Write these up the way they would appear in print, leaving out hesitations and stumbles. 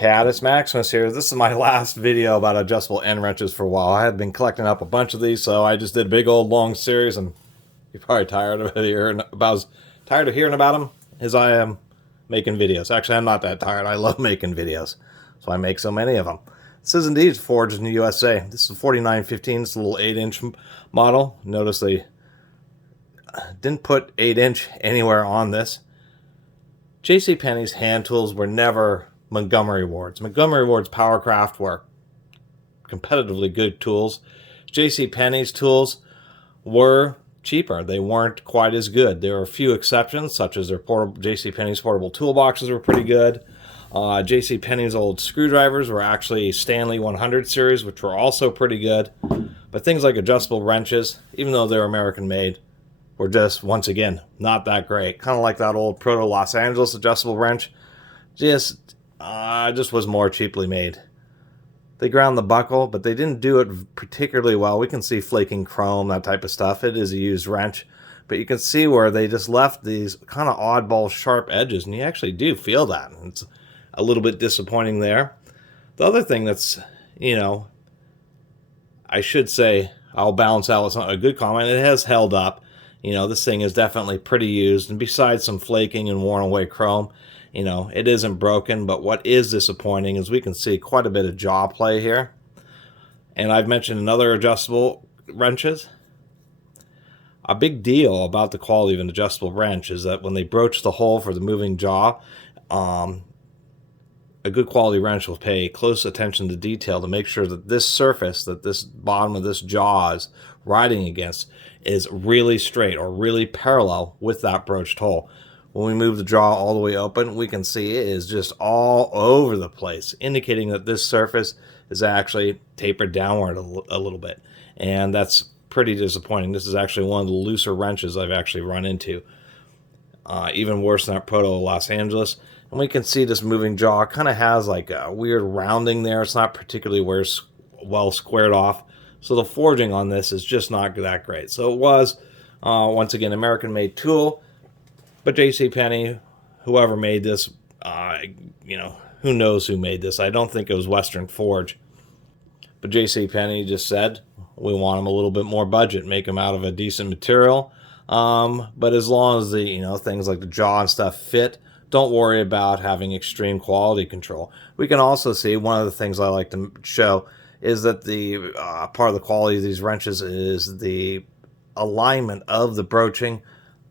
Catus, Maximus here. This is my last video about adjustable end wrenches for a while. I had been collecting up a bunch of these, so I just did a big old long series, and you're probably tired of hearing about them as I am making videos. Actually, I'm not that tired. I love making videos, so I make so many of them. This is indeed forged in the USA. This is a 4915. It's a little 8-inch model. Notice they didn't put 8-inch anywhere on this. JCPenney's hand tools were never Montgomery Ward's. Montgomery Ward's Powercraft were competitively good tools. JCPenney's tools were cheaper. They weren't quite as good. There were a few exceptions, such as their JCPenney's portable toolboxes were pretty good. JCPenney's old screwdrivers were actually Stanley 100 series, which were also pretty good. But things like adjustable wrenches, even though they're American made, were just, once again, not that great. Kind of like that old proto Los Angeles adjustable wrench. Just was more cheaply made. They ground the buckle, but they didn't do it particularly well. We can see flaking chrome, that type of stuff. It is a used wrench, but you can see where they just left these kind of oddball sharp edges, and you actually do feel that. It's a little bit disappointing there. The other thing that's, I should say, I'll balance out with a good comment. It has held up. This thing is definitely pretty used, and besides some flaking and worn away chrome, it isn't broken. But what is disappointing is we can see quite a bit of jaw play here. And I've mentioned another adjustable wrenches. A big deal about the quality of an adjustable wrench is that when they broach the hole for the moving jaw, a good quality wrench will pay close attention to detail to make sure that this surface, that this bottom of this jaw is riding against, is really straight or really parallel with that broached hole. When we move the jaw all the way open, we can see it is just all over the place, indicating that this surface is actually tapered downward a little bit. And that's pretty disappointing. This is actually one of the looser wrenches I've actually run into. Even worse than that proto Los Angeles. And we can see this moving jaw kind of has like a weird rounding there. It's not particularly well squared off. So the forging on this is just not that great. So it was, once again, American-made tool. But JCPenney, whoever made this, who knows who made this. I don't think it was Western Forge. But JCPenney just said, we want them a little bit more budget, make them out of a decent material. But as long as the, things like the jaw and stuff fit, don't worry about having extreme quality control. We can also see, one of the things I like to show is that the part of the quality of these wrenches is the alignment of the broaching,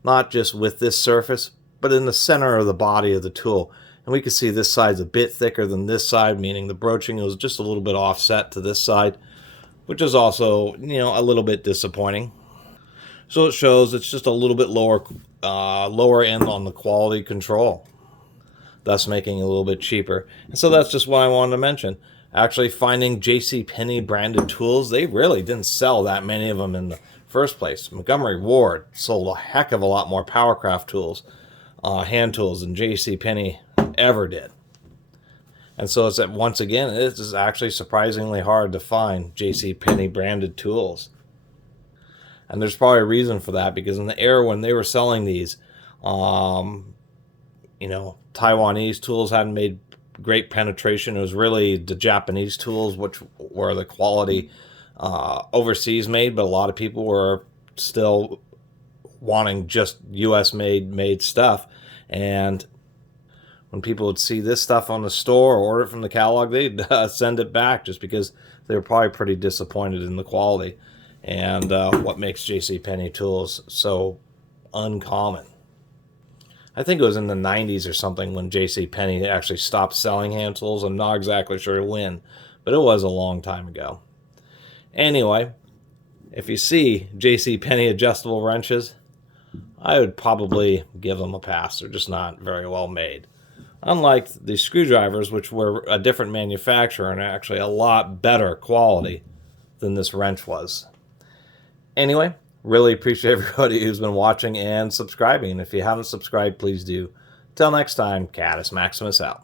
not just with this surface, but in the center of the body of the tool. And we can see this side's a bit thicker than this side, meaning the broaching was just a little bit offset to this side, which is also, a little bit disappointing. So it shows it's just a little bit lower end on the quality control, thus making it a little bit cheaper. And so that's just what I wanted to mention. Actually, finding JCPenney branded tools, they really didn't sell that many of them in the first place. Montgomery Ward sold a heck of a lot more Powercraft tools, hand tools, than JCPenney ever did. And so it's that, once again, it is actually surprisingly hard to find JCPenney branded tools. And there's probably a reason for that, because in the era when they were selling these, Taiwanese tools hadn't made great penetration. It was really the Japanese tools which were the quality overseas made, but a lot of people were still wanting just US made stuff. And when people would see this stuff on the store or order it from the catalog, they'd send it back just because they were probably pretty disappointed in the quality. And what makes JCPenney tools so uncommon. I think it was in the 90s or something when JCPenney actually stopped selling hand tools. I'm not exactly sure when, but it was a long time ago. Anyway, if you see JCPenney adjustable wrenches, I would probably give them a pass. They're just not very well made. Unlike the screwdrivers, which were a different manufacturer and actually a lot better quality than this wrench was. Anyway, really appreciate everybody who's been watching and subscribing. And if you haven't subscribed, please do. Till next time, Catus, Maximus out.